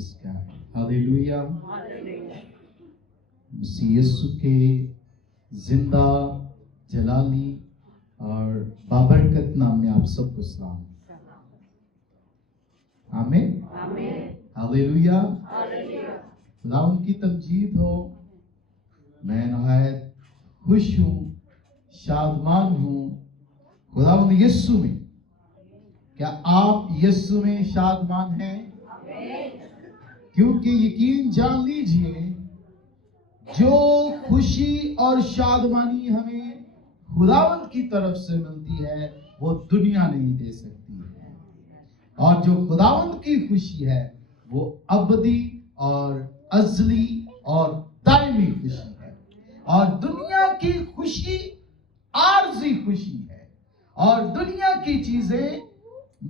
Praise God, hallelujah. मसीह यीशु के जिंदा जलाली और बाबरकत नाम में आप सबको सलाम। आमीन, हालेलुया। खुदा उनकी तमजीद हो। मैं नहायत खुश हूँ, शादमान हूँ खुदावंद यीशु में। क्या आप यीशु में शादमान हैं? क्योंकि यकीन जान लीजिए, जो खुशी और शादमानी हमें खुदावंद की तरफ से मिलती है वो दुनिया नहीं दे सकती है। और जो खुदावंद की खुशी है वो अबदी और अजली और दायमी खुशी है। और दुनिया की खुशी आरजी खुशी है और दुनिया की चीजें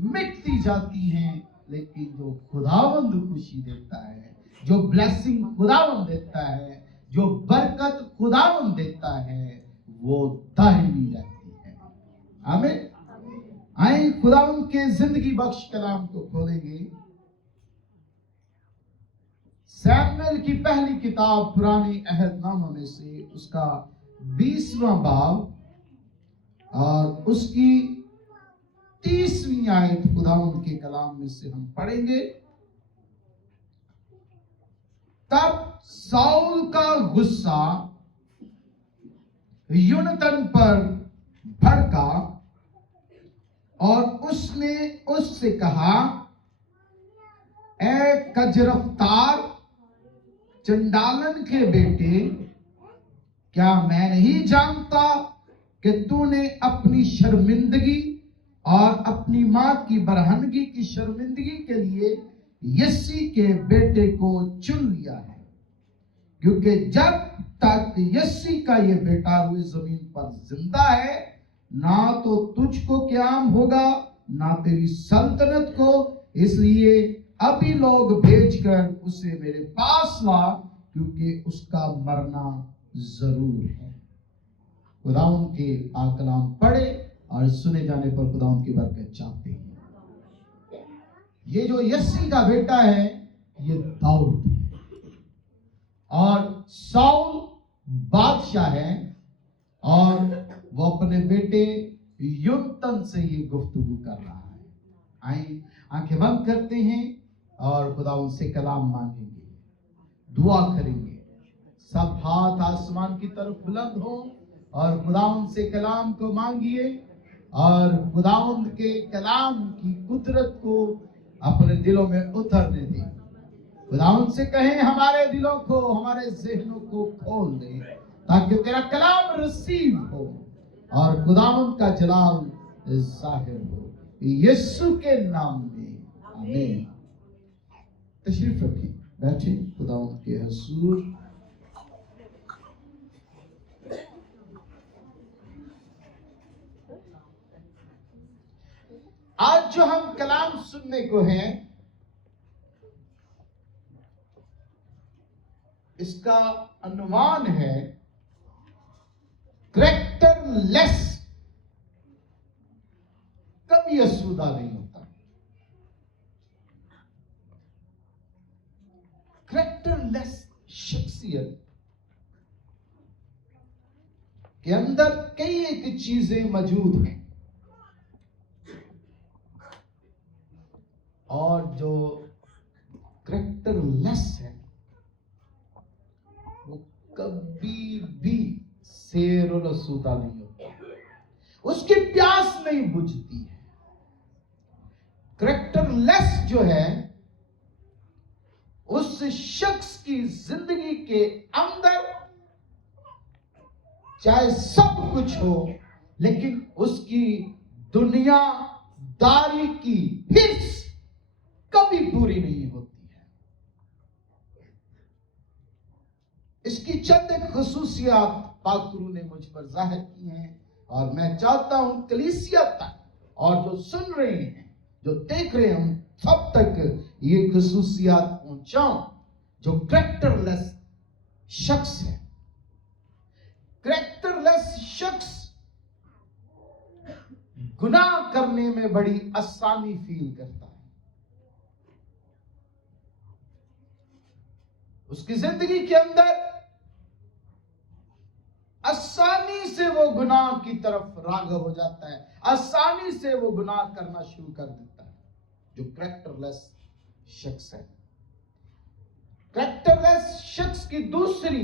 मिटती जाती हैं, लेकिन जो खुदावंद खुशी देता है, जो ब्लेसिंग खुदावंद देता है, जो बरकत खुदावंद देता है, वो दायमी रहती है। आमीन। आए खुदावंद के जिंदगी बख्श कलाम को खोलेंगे। सैमुएल की पहली किताब पुराने अहदनामा में से उसका 20वां बाब और उसकी 30वीं आयत खुदावंद के कलाम में से हम पढ़ेंगे। तब साउल का गुस्सा योनातान पर भड़का और उसने उससे कहा, ए कजरफ्तार चंडालन के बेटे, क्या मैं नहीं जानता कि तूने अपनी शर्मिंदगी और अपनी मां की बरहनगी की शर्मिंदगी के लिए यस्सी के बेटे को चुन लिया है, क्योंकि जब तक यस्सी का ये बेटा हुई जमीन पर जिंदा है, ना तो तुझको क़याम होगा ना तेरी सल्तनत को। इसलिए अभी लोग भेजकर उसे मेरे पास ला, क्योंकि उसका मरना जरूर है। खुदावंद के पाक कलाम पढ़े और सुने जाने पर खुदावंद की बरकत चाहते हैं। ये जो यस्सी का बेटा है ये दाऊद है और साउल बादशाह है और वो अपने बेटे योनातान से ये गुफ्तगू कर रहा है। आइए आंखें बंद करते हैं और खुदावंद से कलाम मांगेंगे, दुआ करेंगे। सब हाथ आसमान की तरफ बुलंद हो और खुदावंद से कलाम को मांगिए और खुदावंद के कलाम की कुदरत को अपने दिलों में उतरने दें। खुदावंद से कहें, हमारे दिलों को, हमारे ज़हनों को खोल दे, ताकि तेरा कलाम रिसीव हो और खुदावंद का जलाल ज़ाहिर हो। यीशु के नाम में आमीन। तशरीफ रखें, बैठे खुदावंद के हुजूर। आज जो हम कलाम सुनने को हैं, इसका अनुमान है कैरेक्टरलेस। कभी असुदा नहीं होता। कैरेक्टरलेस शख्सियत के अंदर कई एक चीजें मौजूद हैं और जो कैरेक्टरलेस है वो कभी भी शेर और असुदा नहीं होता, उसकी प्यास नहीं बुझती है। कैरेक्टरलेस जो है, उस शख्स की जिंदगी के अंदर चाहे सब कुछ हो, लेकिन उसकी दुनियादारी की हिर्स कभी पूरी नहीं होती है। इसकी चंद एक खुसूसियात पाकरू ने मुझ पर जाहिर की हैं और मैं चाहता हूं कलीसिया तक और जो सुन रहे हैं, जो देख रहे हैं, सब तक ये खुसूसियात पहुंचाऊं। जो कैरेक्टरलेस शख्स है, कैरेक्टरलेस शख्स गुनाह करने में बड़ी आसानी फील करता है। اس کی زندگی کے اندر آسانی سے وہ گناہ کی طرف راغب ہو جاتا ہے، آسانی سے وہ گناہ کرنا شروع کر دیتا ہے، جو کریکٹر لیس شخص ہے۔ کریکٹر لیس شخص کی دوسری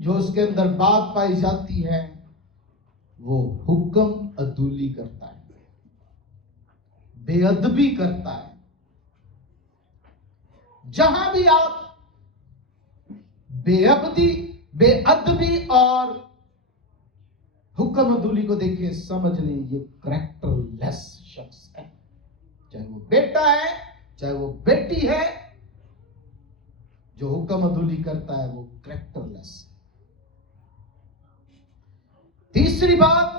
جو اس کے اندر بات پائی جاتی ہے، وہ حکم عدولی کرتا ہے، بے ادبی کرتا ہے۔ جہاں بھی آپ بے ادبی اور حکم عدولی کو دیکھیں، سمجھ لیں یہ کریکٹر لیس شخص ہے، چاہے وہ بیٹا ہے چاہے وہ بیٹی ہے، جو حکم عدولی کرتا ہے وہ کریکٹر لیس ہے۔ تیسری بات،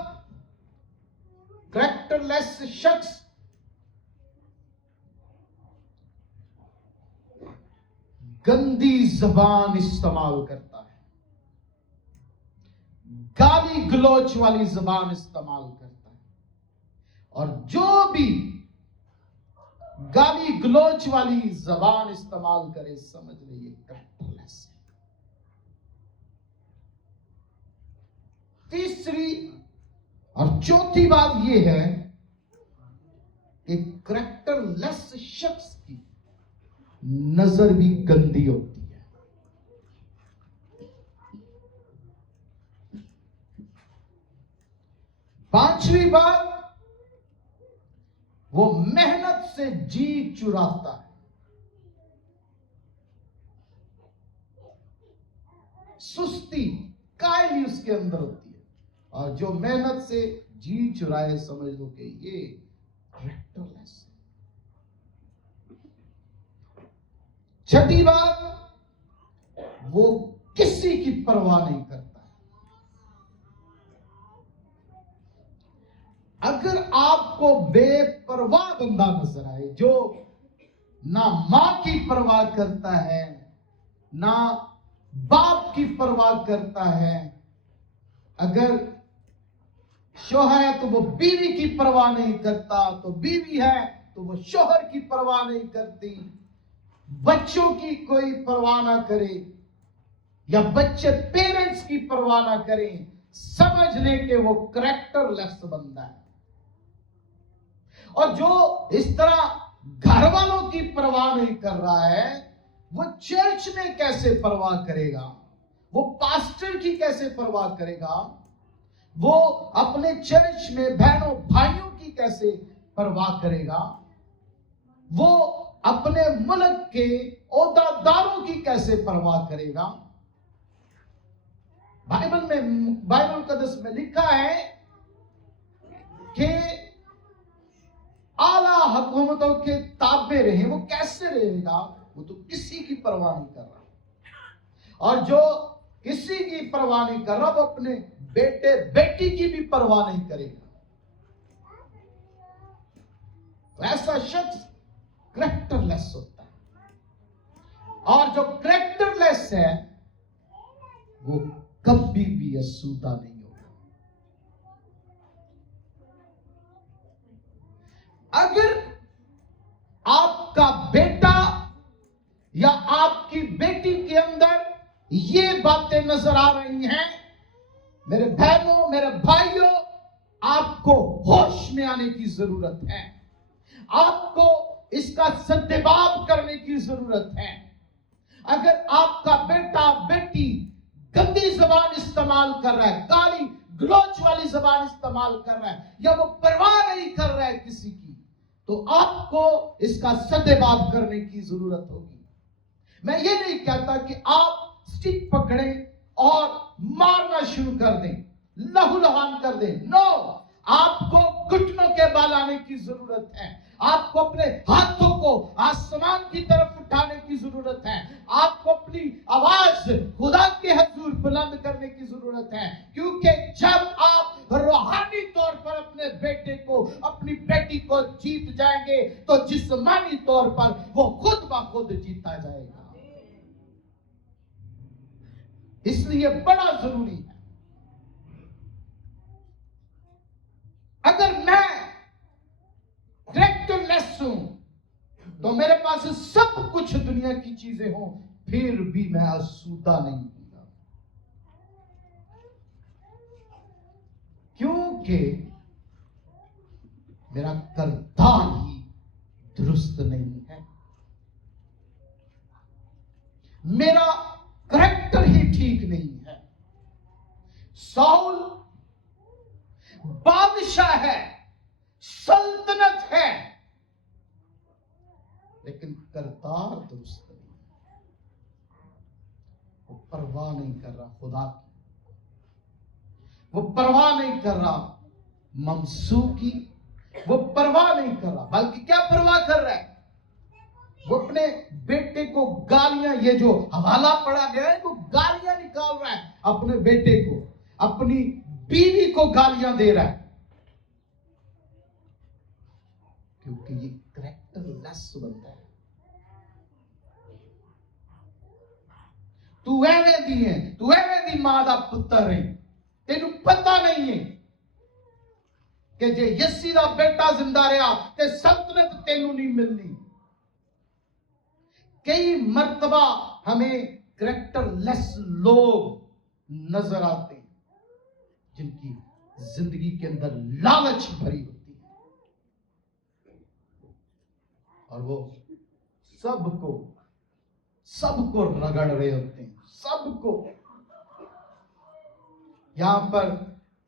کریکٹر لیس شخص گندی زبان استعمال کرتا ہے، گالی گلوچ والی زبان استعمال کرتا ہے، اور جو بھی گالی گلوچ والی زبان استعمال کرے، سمجھ لیں یہ کریکٹر لیس ہے۔ تیسری اور چوتھی بات یہ ہے کہ کریکٹر لیس شخص کی نظر بھی گندی ہوتی ہے۔ پانچویں بات، وہ محنت سے جی چراتا ہے، سستی کائلی اس کے اندر ہوتی ہے، اور جو محنت سے جی چرائے، سمجھ لو کہ یہ کریکٹر لیس ہے۔ چھٹی بات، وہ کسی کی پرواہ نہیں کرتا ہے۔ اگر آپ کو بے پرواہ بندہ نظر آئے، جو نہ ماں کی پرواہ کرتا ہے نہ باپ کی پرواہ کرتا ہے، اگر شوہر ہے تو وہ بیوی کی پرواہ نہیں کرتا، تو بیوی ہے تو وہ شوہر کی پرواہ نہیں کرتی، بچوں کی کوئی پرواہ نہ کرے یا بچے پیرنٹس کی پرواہ نہ کریں، سمجھ لیں کہ وہ کریکٹر لیس بندہ ہے۔ اور جو اس طرح گھر والوں کی پرواہ نہیں کر رہا ہے، وہ چرچ میں کیسے پرواہ کرے گا؟ وہ پاسٹر کی کیسے پرواہ کرے گا؟ وہ اپنے چرچ میں بہنوں بھائیوں کی کیسے پرواہ کرے گا؟ وہ اپنے ملک کے عہدہ داروں کی کیسے پرواہ کرے گا؟ بائبل مقدس میں لکھا ہے کہ اعلیٰ حکومتوں کے تابع رہے، وہ کیسے رہے گا؟ وہ تو کسی کی پرواہ نہیں کر رہا، اور جو کسی کی پرواہ نہیں کر رہا، وہ اپنے بیٹے بیٹی کی بھی پرواہ نہیں کرے گا۔ ایسا شخص کریکٹر لیس ہوتا ہے، اور جو کریکٹر لیس ہے وہ کبھی بھی آسودہ نہیں ہوگا۔ اگر آپ کا بیٹا یا آپ کی بیٹی کے اندر یہ باتیں نظر آ رہی ہیں، میرے بہنوں میرے بھائیوں، آپ کو ہوش میں آنے کی ضرورت ہے، آپ کو اس کا سدباب کرنے کی ضرورت ہے۔ اگر آپ کا بیٹا بیٹی گندی زبان استعمال کر رہا ہے، گالی گلوچ والی زبان استعمال کر رہا ہے، یا وہ پرواہ نہیں کر رہا ہے کسی کی، تو آپ کو اس کا سدباب کرنے کی ضرورت ہوگی۔ میں یہ نہیں کہتا کہ آپ سٹک پکڑیں اور مارنا شروع کر دیں، لہو لہان کر دیں، نو، آپ کو گھٹنوں کے بال آنے کی ضرورت ہے، آپ کو اپنے ہاتھوں کو آسمان کی طرف اٹھانے کی ضرورت ہے، آپ کو اپنی آواز خدا کے حضور بلند کرنے کی ضرورت ہے، کیونکہ جب آپ روحانی طور پر اپنے بیٹے کو اپنی بیٹی کو جیت جائیں گے تو جسمانی طور پر وہ خود بخود جیتا جائے گا۔ اس لیے بڑا ضروری ہے، اگر میں کریکٹر لیس ہوں، तो मेरे पास सब कुछ दुनिया की चीजें हों, फिर भी मैं आसूदा नहीं हूंगा, क्योंकि मेरा किरदार ही दुरुस्त नहीं है, मेरा करैक्टर ही ठीक नहीं है। साउल बादशाह है, सल्तनत है, लेकिन किरदार दुरुस्त नहीं। वो परवाह नहीं कर रहा खुदा की, वो परवाह नहीं कर रहा ममसू की, वो परवाह नहीं कर रहा, बल्कि क्या परवाह कर रहा है? वो अपने बेटे को गालियां, ये जो हवाला पड़ा गया है, वो गालियां निकाल रहा है अपने बेटे को, अपनी बीवी को गालियां दे रहा है, क्योंकि ये करैक्टर लेस बनता है। तू एवें दी है, तू एवें दी मां दा पुत्तर है, तेनू पता नहीं है कि जे यस्सी दा बेटा जिंदा रहा ते सल्तनत तेनू नहीं मिलनी। कई मर्तबा हमें करैक्टरलेस लोग नजर आते हैं, जिनकी जिंदगी के अंदर लालच भरी होती है, और वो सबको रगड़ रहे होते हैं, सबको। यहां पर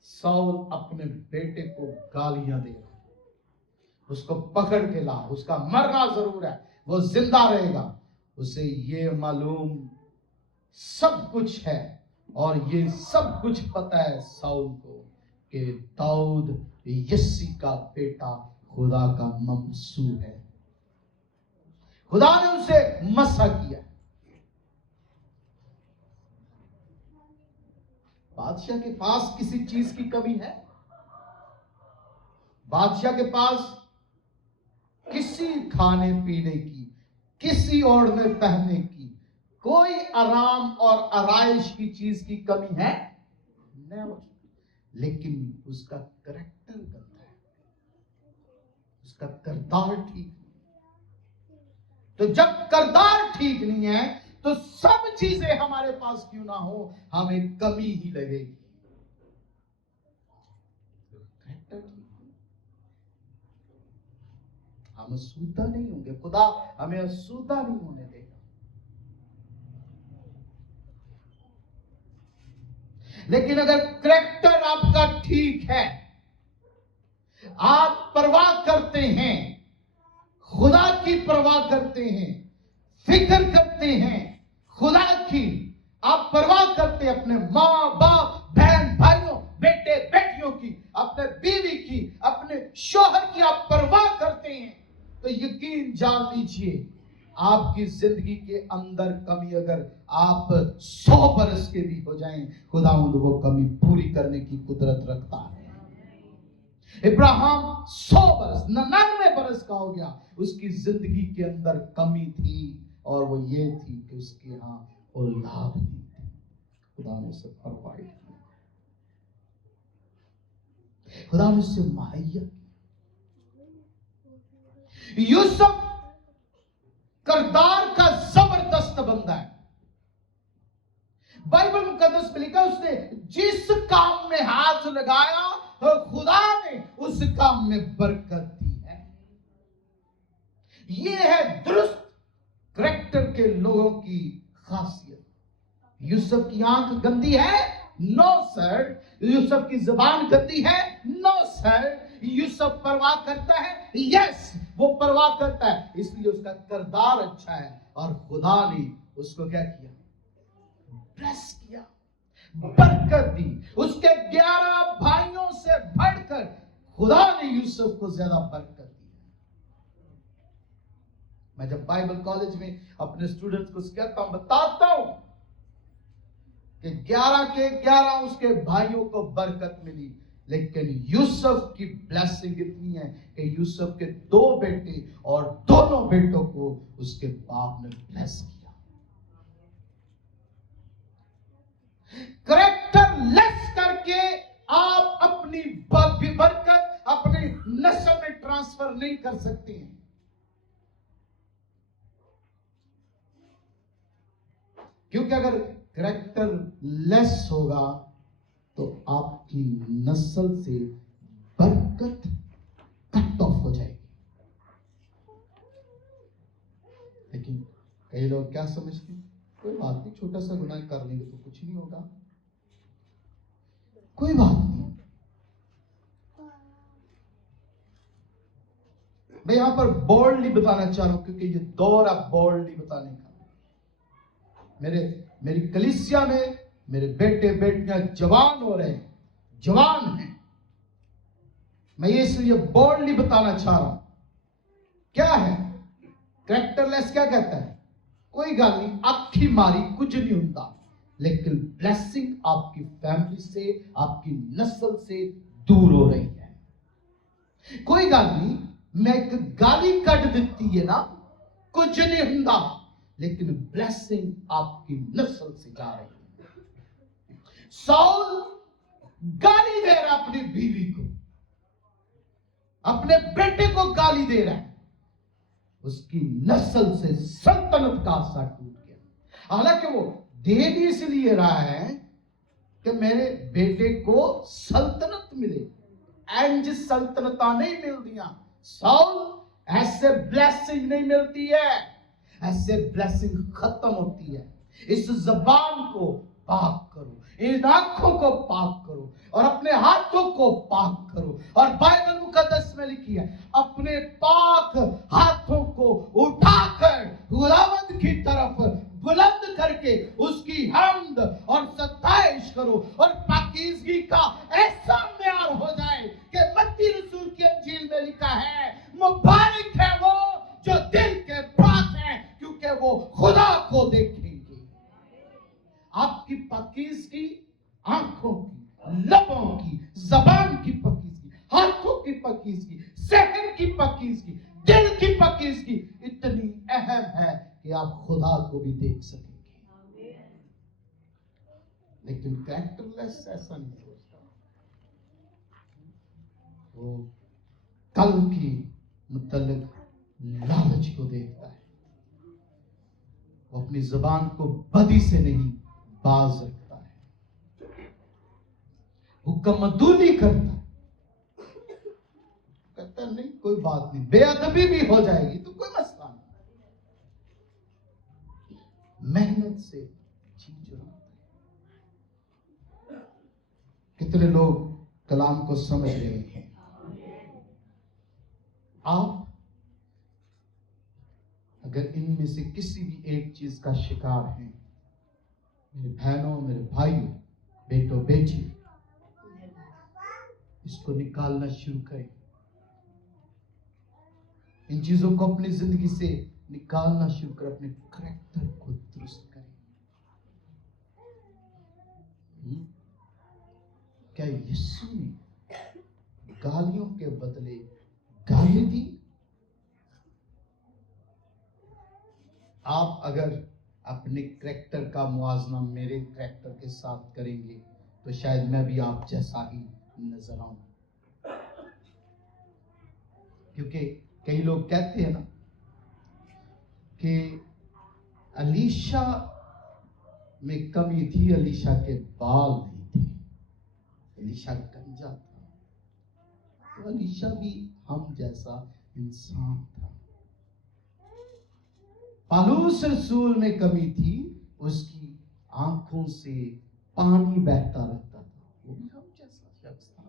साउल अपने बेटे को गालियां दे रहा है, उसको पकड़ के ला, उसका मरना जरूर है, वो जिंदा रहेगा। उसे ये मालूम सब कुछ है, और ये सब कुछ पता है साउल को कि दाऊद यस्सी का बेटा खुदा का ममसू है, खुदा ने उसे मसा किया। बादशाह के पास किसी चीज की कमी है? बादशाह के पास किसी खाने पीने की, किसी ओढ़ने पहनने की, कोई आराम और आराइश की चीज की कमी है? नेवर। लेकिन उसका करैक्टर गंदा है, उसका किरदार ठीक नहीं। तो जब किरदार ठीक नहीं है तो सब चीजें हमारे पास क्यों ना हो, हमें कमी ही लगेगी। करैक्टर ठीक, हम असूदा नहीं होंगे, खुदा हमें असूदा नहीं होने देगा। लेकिन अगर करैक्टर आपका ठीक है, आप परवाह करते हैं, खुदा की परवाह करते हैं, फिक्र करते हैं खुदा की, आप परवाह करते हैं अपने माँ बाप, बहन भाइयों, बेटे बेटियों की, अपने बीवी की, अपने शोहर की आप परवाह करते हैं, तो यकीन जान लीजिए आपकी जिंदगी के अंदर कमी अगर आप 100 बरस के भी हो जाएं, खुदावंद वो कमी पूरी करने की कुदरत रखता है। इब्राहिम 100 बरस 99 बरस का हो गया, उसकी जिंदगी के अंदर कमी थी, और वो ये थी कि उसके यहाँ औलाद नहीं थी। खुदा ने उसे प्रोवाइड किया, खुदा ने उसे मुहैया किया। यूसुफ किरदार का जबरदस्त बंदा है। बाइबल मुकद्दस में लिखा उसने जिस काम में हाथ लगाया खुदा ने उस काम में बरकत दी है। ये है दुरुस्त करैक्टर के लोगों की खासियत। यूसुफ की आंख गंदी है? No sir. यूसुफ की जुबान गंदी है? No sir. यूसुफ परवाह करता है? यस, वो परवाह करता है, इसलिए उसका किरदार अच्छा है, और खुदा ने उसको क्या किया? ब्लेस किया, बरकत दी। उसके 11 भाइयों से बढ़कर खुदा ने यूसुफ को ज्यादा बरकत दी। मैं जब बाइबल कॉलेज में अपने स्टूडेंट्स को सिखाता हूं, बताता हूं कि 11 के 11 उसके भाइयों को बरकत मिली, लेकिन यूसुफ की ब्लेसिंग इतनी है कि यूसुफ के 2 बेटे और दोनों बेटों को उसके बाप ने ब्लेस किया। करैक्टर लेस करके आप अपनी बरकत अपने नस्ल में ट्रांसफर नहीं कर सकते हैं। کیونکہ اگر کریکٹر لیس ہوگا تو آپ کی نسل سے برکت کٹ آف ہو جائے گی. لیکن کئی لوگ کیا سمجھتے ہیں، کوئی بات نہیں، چھوٹا سا گناہ کر لیں گے تو کچھ نہیں ہوگا، کوئی بات نہیں. میں یہاں پر بولڈلی بتانا چاہ رہا ہوں کیونکہ یہ دور اب بولڈلی بتانے کا. میری کلیسیا میں میرے بیٹے بیٹیاں جوان ہو رہے ہیں، جوان ہیں. میں یہ اس لیے بولڈلی بتانا چاہ رہا ہوں. کیا ہے کریکٹر لیس؟ کیا کہتا ہے؟ کوئی گل نہیں، اکھی ماری کچھ نہیں ہوتا، لیکن بلیسنگ آپ کی فیملی سے، آپ کی نسل سے دور ہو رہی ہے. کوئی گل نہیں، میں ایک گالی کٹ دیتی ہے نا، کچھ نہیں ہوتا، لیکن بلیسنگ آپ کی نسل سے جا رہی ہے. ساؤل گالی دے رہا اپنی بیوی کو، اپنے بیٹے کو گالی دے رہا ہے، اس کی نسل سے سلطنت کا اثر ٹوٹ گیا. حالانکہ وہ دے بھی اس لیے رہا ہے کہ میرے بیٹے کو سلطنت ملے. اینج سلطنتاں نہیں ملدیاں. ساؤل ایسے بلیسنگ نہیں ملتی ہے، ایسے بلیسنگ ختم ہوتی ہے. اس زبان کو پاک کرو، ان آنکھوں کو پاک کرو، اور اپنے ہاتھوں کو پاک کرو. اور بائبل مقدس میں لکھی ہے، اپنے پاک ہاتھوں کو اٹھا کر خداوند کی طرف بلند کر کے اس کی حمد اور ستائش کرو، اور پاکیزگی کا ایسا معیار ہو جائے کہ متی رسول کی انجیل میں لکھا ہے، مبارک ہے وہ جو دل کے پاک ہیں کیونکہ وہ خدا کو دیکھیں گے. آپ کی پاکیزگی آنکھوں کی، لبوں کی، زبان کی پاکیزگی، ہاتھوں کی پاکیزگی، ذہن کی پاکیزگی، دل کی پاکیزگی اتنی اہم ہے کہ آپ خدا کو بھی دیکھ سکیں گے. لیکن کریکٹر لیس ایسا نہیں سوچتا. وہ کل کی متعلق لالچ کو دیکھتا ہے. وہ اپنی زبان کو بدی سے نہیں باز رکھتا ہے. حکم عدولی کرتا ہے، کہتا ہے نہیں کوئی بات نہیں، بے ادبی بھی ہو جائے گی تو کوئی مسئلہ نہیں، محنت سے چیز رہا. کتنے لوگ کلام کو سمجھ رہے ہیں؟ آپ اگر ان میں سے کسی بھی ایک چیز کا شکار ہیں، میرے بہنوں، میرے بھائیوں، بیٹوں، بیٹی، اس کو نکالنا شروع کریں. ان چیزوں کو اپنی زندگی سے نکالنا شروع کریں. اپنے کریکٹر کو درست کریں. کیا یسوع نے گالیوں کے بدلے گالی دی؟ آپ اگر اپنے کریکٹر کا موازنہ میرے کریکٹر کے ساتھ کریں گے تو شاید میں بھی آپ جیسا ہی نظر آؤں. کیونکہ کئی لوگ کہتے ہیں نا کہ علیشا میں کمی تھی، علیشا کے بال نہیں تھے، علیشا گنجا تھا. تو علیشا بھی ہم جیسا انسان تھا. پالوس رسول میں کمی تھی، اس کی آنکھوں سے پانی بہتا رہتا تھا، وہ بھی ہم جیسا شخص تھا.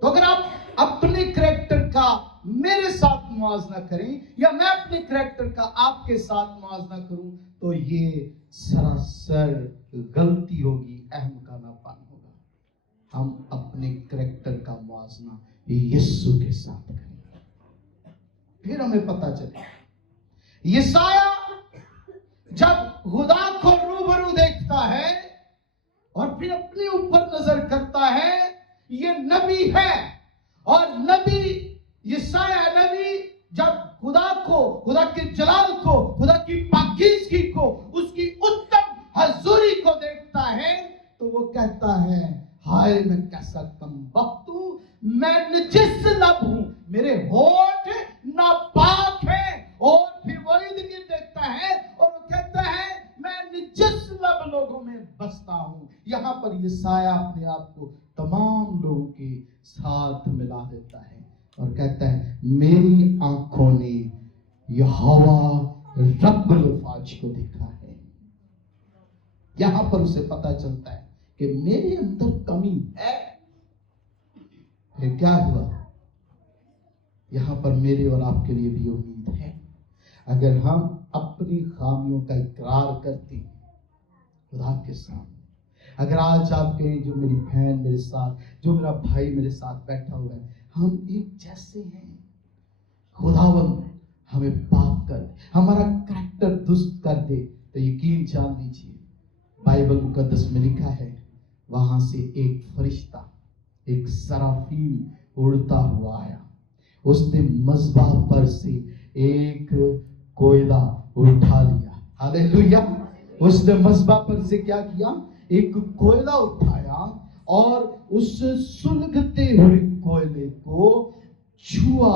تو اگر آپ اپنے کریکٹر کا میرے ساتھ موازنہ کریں یا میں اپنے کریکٹر کا آپ کے ساتھ موازنہ کروں تو یہ سراسر غلطی ہوگی، احمقانہ پن ہوگا. ہم اپنے کریکٹر کا موازنہ یسوع کے ساتھ کریں، پھر ہمیں پتہ چلے. یسایہ جب خدا کو روبرو دیکھتا ہے اور پھر اپنے اوپر نظر کرتا ہے، یہ نبی ہے، اور نبی یسایہ نبی جب خدا کو، خدا کے جلال کو، خدا کی پاکیزگی کو، اس کی اتم حضوری کو دیکھتا ہے تو وہ کہتا ہے، ہائے میں کیسا کم بخت ہوں، میں نجس لب ہوں، میرے ہونٹ ناپاک ہیں. اور پھر وہ ارد گرد دیکھتا ہے اور وہ کہتا ये साया अपने आप को तमाम लोगों के साथ मिला देता है और कहता है मेरी आंखों ने यहोवा रब्बुल फाज को देखा है। यहां पर उसे पता चलता है कि मेरे अंदर कमी है। फिर क्या हुआ? यहां पर मेरे और आपके लिए भी उम्मीद है। अगर हम अपनी खामियों का इकरार करते हैं खुदा के सामने, अगर आज आप कहें जो मेरी बहन मेरे साथ, जो मेरा भाई मेरे साथ बैठा हुआ है, हम एक जैसे हैं, खुदावंद हमें पाक कर दे, हमारा करैक्टर दुरुस्त कर दे, तो यकीन जान लीजिए बाइबल मुकद्दस में लिखा है वहां से एक फरिश्ता, एक सराफीम उड़ता हुआ आया। उसने मज़बा पर से एक कोयला उठा लिया। हालेलुया। उसने मज़बा पर से क्या किया? एक कोयला उठाया और उस सुलगते हुए कोयले को छुआ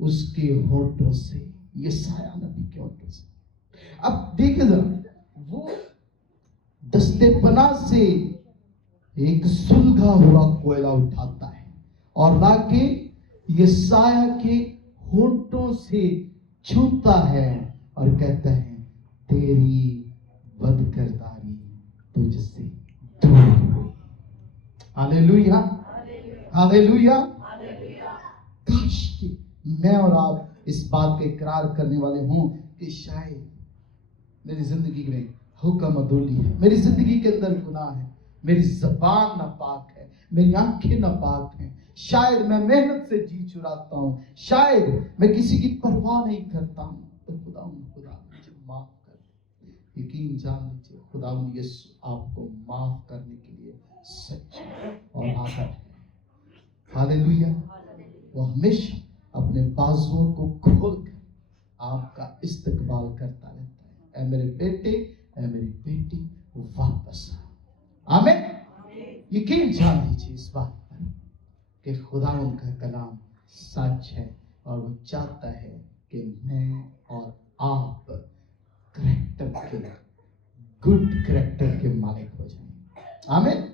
उसके होठों से, यशायाह नबी के होठों से। अब देखिए जरा, वो दस्ते पनाह से एक सुलगा हुआ कोयला उठाता है और लाके यशायाह के होठों से छूता है और कहता है तेरी बदकिरदारी तुझसे दूर हुई। Hallelujah, hallelujah. काश कि मैं और आप इस बात का इकरार करने वाले हों कि शायद मेरी जिंदगी में हुक्म अदुली है, मेरी जिंदगी के अंदर गुनाह है, मेरी जबान नापाक है, मेरी आंखें नापाक हैं, शायद मैं मेहनत से जी चुराता हूँ, शायद मैं किसी की परवाह नहीं करता हूँ, तो खुदा मुझे माफ कर दे। यकीन जान लीजिए खुदा यीशु आपको माफ करने के लिए सच्चा और आदर है। हालेलुया। वो हमेशा अपने बाजुओं को खोलकर आपका इस्तकबाल करता रहता है। ऐ मेरे बेटे, ऐ मेरी बेटी, वापस आ। आमीन। यकीन जान लीजिए इस बात पर कि खुदा उनका कलाम सच है और वो चाहता है कि मैं और आप करैक्टर के, गुड करैक्टर के मालिक हो जाएं। आमीन।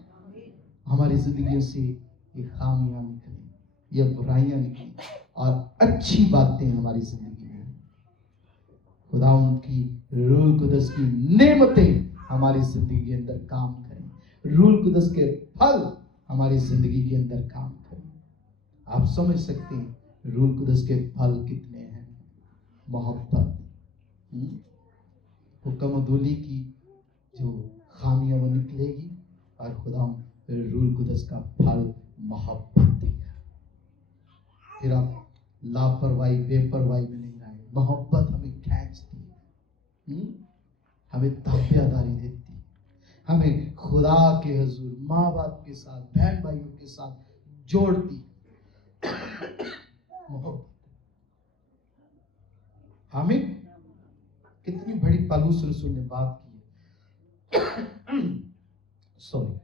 हमारी जिंदगियों से ये खामियां निकलें, ये बुराइयां निकलें और अच्छी बातें हमारी जिंदगी में, खुदा उनकी रूह कुदस की नेमतें हमारी जिंदगी के अंदर काम करें, रूह कुदस के फल हमारी जिंदगी के अंदर काम करें। आप समझ सकते हैं रूह कुदस के फल कितने हैं। मोहब्बत, हुक्म-उदूली की जो खामियां वो निकलेगी और खुदा रूह कुदस का फल मोहब्बत देगा। फिर आप लापरवाही बेपरवाही में नहीं आए। मोहब्बत हमें खींचती है, हमें ताबेदारी देती है, हमें खुदा के हुजूर, माँ बाप के साथ, बहन भाइयों के साथ जोड़ती। मोहब्बत हमें कितनी बड़ी पलूस रसूल ने बात की है। सॉरी,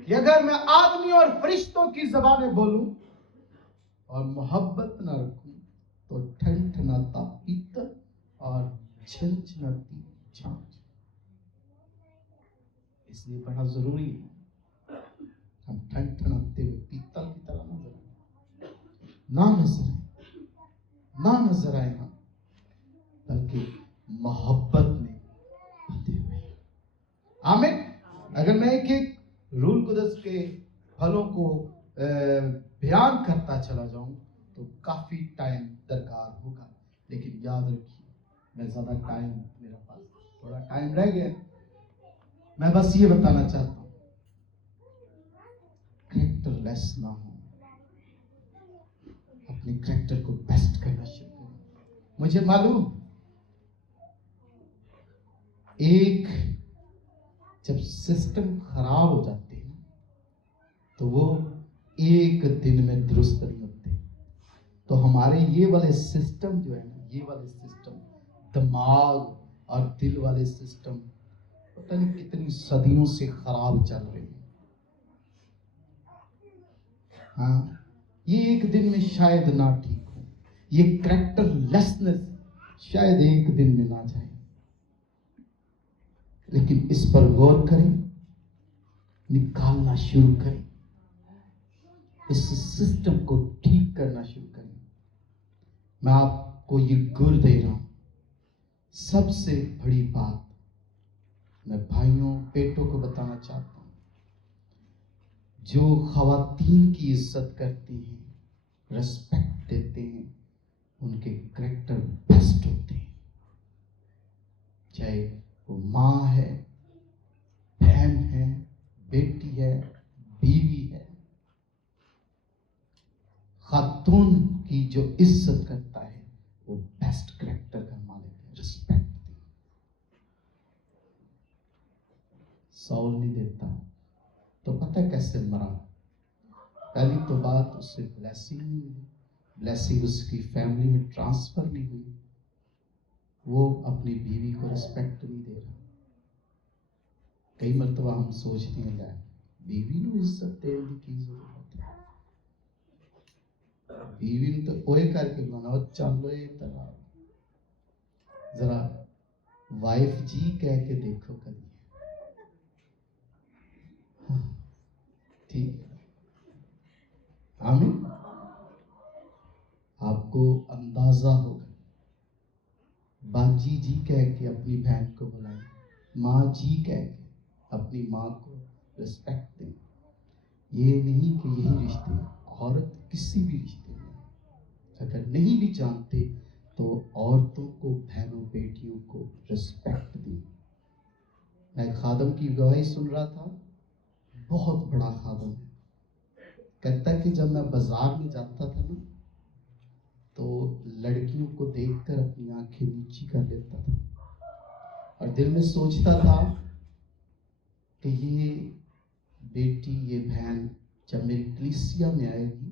कि अगर मैं आदमी और फरिश्तों की ज़बानें बोलूं और मोहब्बत न रखूं तो ठनठनाता पीतल और झनझनाती झांझ। इसलिए बड़ा जरूरी है हम ठनठनाते हुए पीतल की तरह ना नजर आए हम, बल्कि मोहब्बत में बंधे हुए। आमीन। अगर मैं एक एक रूह कुदस के फलों को बयान करता चला जाऊं तो काफी टाइम दरकार होगा, लेकिन याद रखिए मैं ज्यादा टाइम, मेरा पास थोड़ा टाइम रह गया। मैं बस ये बताना चाहता हूं करैक्टरलेस ना हो, अपने करैक्टर को बेस्ट करना शुरू करें। मुझे मालूम एक जब सिस्टम खराब हो जाते हैं तो वो एक दिन में दुरुस्त नहीं होते। तो हमारे ये वाले सिस्टम जो है ना, ये वाले सिस्टम, दिमाग और दिल वाले सिस्टम पता नहीं कितनी सदियों से खराब चल रहे हैं। हाँ, ये एक दिन में शायद ना ठीक हो, ये करैक्टरलेसनेस शायद एक दिन में ना जाए, लेकिन इस पर गौर करें निकालना शुरू करें, इस सिस्टम को ठीक करना शुरू करें। मैं आपको ये गुर दे रहा हूं। सबसे बड़ी बात मैं भाइयों बेटों को बताना चाहता हूं, जो खवातीन की इज्जत करती हैं, रेस्पेक्ट देते हैं, उनके कैरेक्टर बेस्ट होते हैं। चाहे वो माँ है, बहन है, बेटी है, बीवी है, खातून की जो इज्जत करता है वो बेस्ट कैरेक्टर का मालिक है। रिस्पेक्ट दी। सौल नहीं देता तो पता कैसे मरा? पहली तो बात, उससे ब्लेसिंग नहीं मिली, ब्लेसिंग उसकी फैमिली में ट्रांसफर नहीं हुई, वो अपनी बीवी को रिस्पेक्ट नहीं दे रहा। कई मरतबा हम सोचते हैं बीवी को इज्जत देने की जरूरत है, बीवी ने तो ओए करके बनाओ, चलो ये तरह जरा वाइफ जी कह के देखो कभी, ठीक है? आमीन। आपको अंदाजा होगा, बाजी जी कह के अपनी बहन को बुलाएं, माँ जी कह के अपनी माँ को रिस्पेक्ट दें। ये नहीं कि यही रिश्ते, औरत किसी भी रिश्ते में अगर नहीं भी जानते तो औरतों को, बहनों बेटियों को रिस्पेक्ट दें। मैं खादम की गवाही सुन रहा था, बहुत बड़ा खादम है, कहता है कि जब मैं बाजार में जाता था ना तो लड़कियों को देखकर अपनी आंखें नीची कर लेता था और दिल में सोचता था कि ये बेटी, ये बहन जब मेरी कलीसिया में आएगी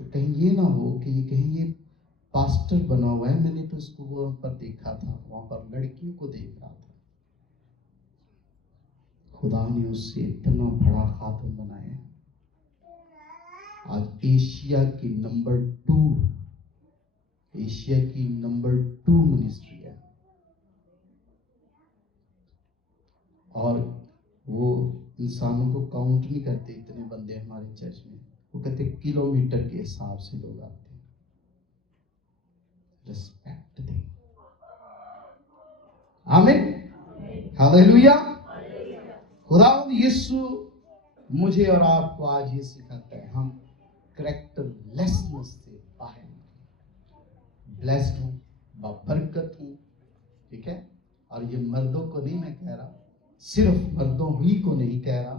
तो कहीं ये ना हो कि ये कहीं ये पास्टर बना हुआ है। मैंने तो इसको वहां पर देखा था, वहां पर लड़कियों को देख रहा था। खुदा ने उससे इतना बड़ा खातम बनाया, आज एशिया की नंबर 2 मिनिस्ट्री है। और वो इंसानों को काउंट नहीं करते, इतने बंदे हमारे चर्च में, वो कहते किलोमीटर के हिसाब से लोग आते हैं। रिस्पेक्ट दें। आमीन, हालेलुया। खुदावंद यीशु मुझे और आपको आज ये सिखाता है, हम कैरेक्टरलेसनेस से बाहर निकलें। ब्लेस्ड हूं, बरकत हूं, ठीक है? और ये मर्दों को नहीं मैं कह रहा, सिर्फ मर्दों ही को नहीं कह रहा,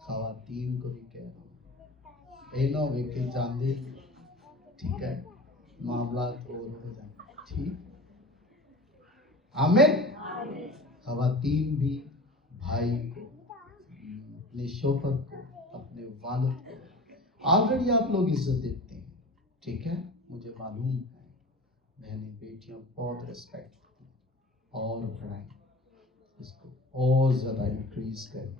खवातीन को भी कह रहा हूं। वे के जाने, ठीक है, मामला तो और हो जाए, ठीक? आमीन। खवातीन भी भाई को, अपने शोहर को, अपने वालिद को ऑलरेडी आप लोग इज्जत देते हैं, ठीक है? मुझे मालूम है, बहनें बेटियां बहुत रिस्पेक्ट देती हैं, और बढ़ाएं इसको, और ज्यादा इंक्रीज करें।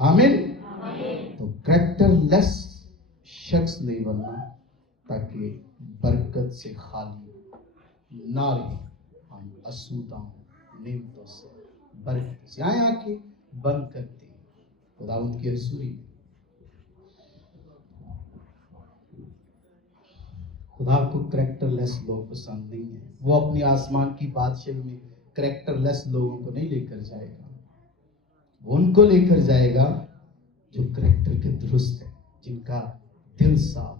आमीन। तो कैरेक्टरलेस शख्स नहीं बनना, ताकि बरकत से खाली ना रहे, हम आसूदा नेमतों से, बरकत से आंखें बंद करते हैं खुदावंद की हजूरी में। खुदा को कैरेक्टरलेस लोग पसंद नहीं है। वो अपनी आसमान की बादशाही में कैरेक्टरलेस लोगों को नहीं लेकर जाएगा, वो उनको लेकर जाएगा जो कैरेक्टर के दुरुस्त है, जिनका दिल साफ,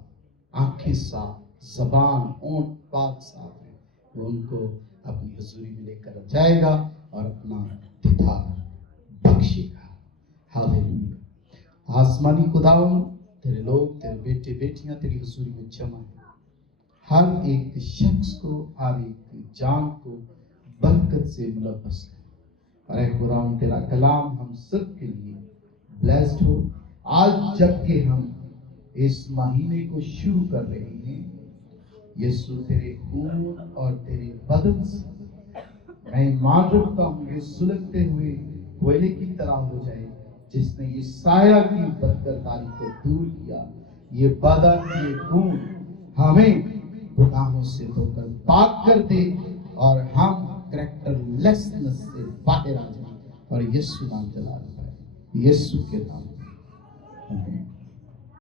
आंखें साफ, जबान ओंठ बात साफ है। वो उनको अपनी हजूरी में लेकर जाएगा और अपना दीदार बख्शेगा। हालेलुया। आसमानी खुदावंद, तेरे लोग, तेरे बेटे बेटियां तेरी हजूरी में जमा है। हर एक शख्स को, हर एक जान को बरकत से मुलव्वस है। अरे खुदावंद, तेरा कलाम हम सब के लिए ब्लेस्ड हो। आज जबकि हम इस महीने को शुरू कर रहे हैं, यीशु तेरे खून और तेरे बदन से मैं मान रखता हूँ, ये सुलगते हुए कोयले की तरह हो जाए, जिसने ये साया की बदकरदारी को दूर किया। ये बदन, ये खून हमें गुनाहों से धोकर पाक कर दे और हम कैरेक्टरलेसनेस से बाहर आ जाए। اور یسوع نام جلال پائے، یسوع کے نام